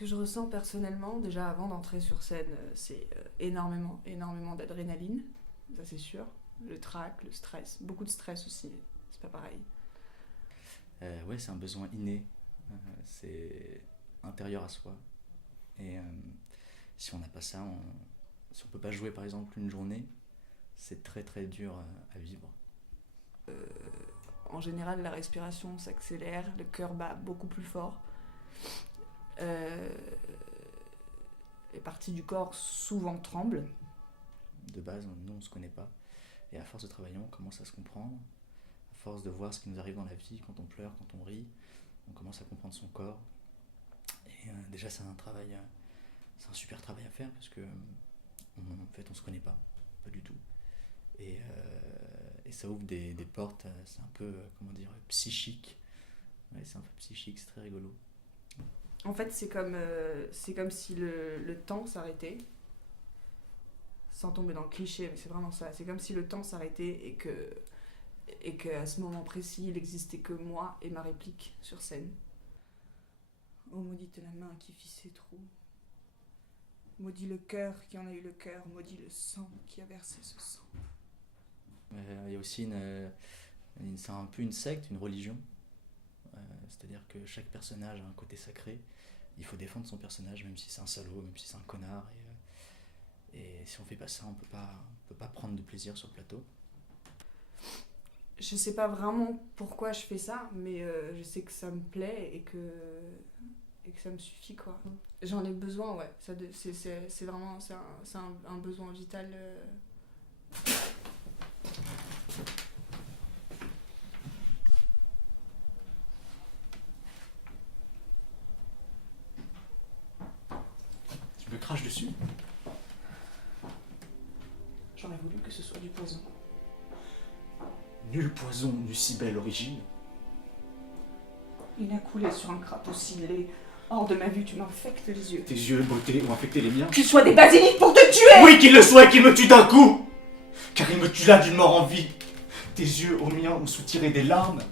que je ressens personnellement, déjà avant d'entrer sur scène, c'est énormément d'adrénaline, ça c'est sûr. Le trac, le stress, beaucoup de stress aussi, c'est pas pareil. Ouais, c'est un besoin inné, c'est intérieur à soi. Et si on n'a pas ça, si on peut pas jouer par exemple une journée, c'est très très dur à vivre. En général, la respiration s'accélère, le cœur bat beaucoup plus fort. Les parties du corps souvent tremblent. De base, nous on se connaît pas. Et à force de travailler, on commence à se comprendre. À force de voir ce qui nous arrive dans la vie, quand on pleure, quand on rit, on commence à comprendre son corps. Et déjà, c'est un super travail à faire parce que en fait, on se connaît pas du tout. Et ça ouvre des portes, c'est un peu, psychique. Ouais, c'est un peu psychique, c'est très rigolo. En fait, c'est comme si le temps s'arrêtait. Sans tomber dans le cliché, mais c'est vraiment ça. C'est comme si le temps s'arrêtait et qu'à ce moment précis, il n'existait que moi et ma réplique sur scène. Oh, maudite la main qui fit ses trous. Maudit le cœur qui en a eu le cœur. Maudit le sang qui a versé ce sang. Il y a aussi c'est un peu une secte, une religion. C'est-à-dire que chaque personnage a un côté sacré. Il faut défendre son personnage, même si c'est un salaud, même si c'est un connard. Et si on fait pas ça, on peut pas prendre de plaisir sur le plateau. Je sais pas vraiment pourquoi je fais ça, mais je sais que ça me plaît et que ça me suffit, quoi. J'en ai besoin, ouais. C'est vraiment un besoin vital. Tu me craches dessus ? J'aurais voulu que ce soit du poison. Nul poison n'eut si belle origine. Il n'a coulé sur un crapaud ciblé. Hors de ma vue, tu m'infectes les yeux. Tes yeux, beauté, ont infecté les miens. Qu'ils soient des basiliques pour te tuer! Oui, qu'il le soit et qu'il me tue d'un coup! Car il me tue là d'une mort en vie. Tes yeux aux miens ont soutiré des larmes.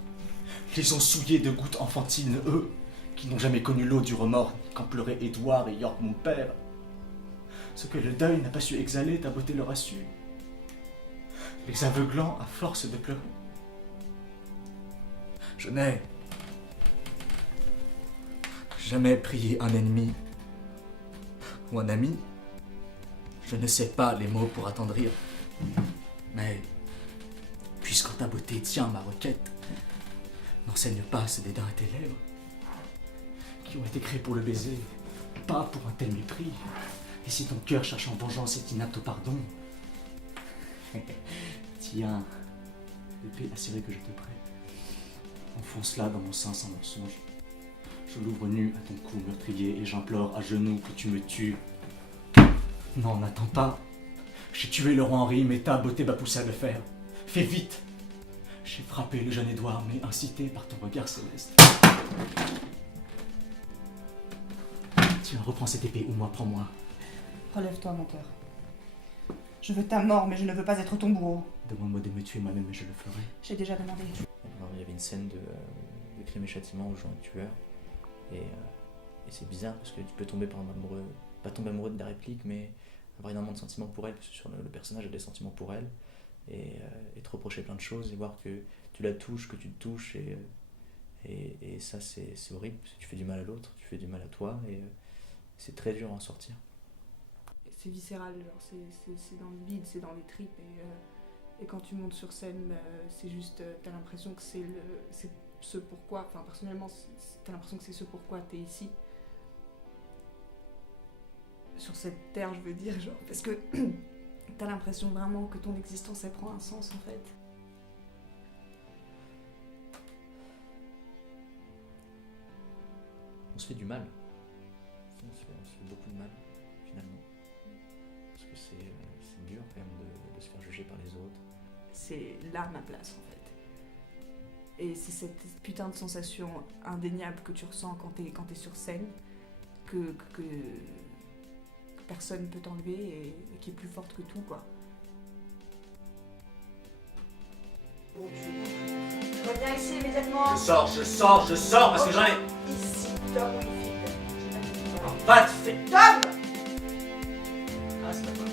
Les ont souillés de gouttes enfantines, eux, qui n'ont jamais connu l'eau du remords, quand pleuraient Édouard et York mon père. Ce que le deuil n'a pas su exhaler, ta beauté leur a su. Les aveuglant à force de pleurer. Je n'ai jamais prié un ennemi ou un ami. Je ne sais pas les mots pour attendrir. Mais, puisqu'en ta beauté tient ma requête, n'enseigne pas ce dédain à tes lèvres, qui ont été créés pour le baiser, pas pour un tel mépris. Et si ton cœur cherche en vengeance est inapte au pardon, tiens, l'épée acérée que je te prête, enfonce-la dans mon sein sans mensonge. Je l'ouvre nu à ton cou meurtrier et j'implore à genoux que tu me tues. Non, n'attends pas. J'ai tué le roi Henri, mais ta beauté m'a poussé à le faire. Fais vite. J'ai frappé le jeune Édouard, mais incité par ton regard céleste. Tiens, reprends cette épée ou moi, prends-moi. Relève-toi, menteur. Je veux ta mort, mais je ne veux pas être ton bourreau. Demande-moi de me tuer moi-même et je le ferai. J'ai déjà demandé. Alors, il y avait une scène de Crime et Châtiment où je joue un tueur. Et c'est bizarre parce que tu peux tomber par amoureux, pas tomber amoureux de la réplique, mais avoir énormément de sentiments pour elle, parce que sur le personnage a des sentiments pour elle, et te reprocher plein de choses, et voir que tu la touches, que tu te touches, et ça c'est horrible, parce que tu fais du mal à l'autre, tu fais du mal à toi, et c'est très dur à en sortir. C'est viscéral, genre c'est dans le vide, c'est dans les tripes, et quand tu montes sur scène, c'est juste, t'as l'impression que c'est ce pourquoi, enfin personnellement, t'as l'impression que c'est ce pourquoi t'es ici. Sur cette terre, je veux dire, genre, parce que t'as l'impression vraiment que ton existence, elle prend un sens, en fait. On se fait du mal. On se fait beaucoup de mal, finalement. Parce que c'est dur, quand même, de se faire juger par les autres. C'est là ma place, en fait. Et c'est cette putain de sensation indéniable que tu ressens quand t'es sur scène, que personne ne peut t'enlever et qui est plus forte que tout, quoi. Reviens ici immédiatement. Je sors, parce que j'en ai... Ici, dans mon lit. Pas de fait. Tom! Ah, c'est pas toi.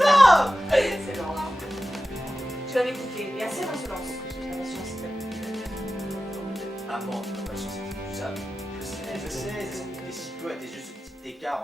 Tom! C'est Laurent. Tu vas m'écouter, et assez d'insolence. La patience, s'il te plaît. Ah bon, pas de chance. Ça, je sais, c'est des cyclos, était juste ce petit écart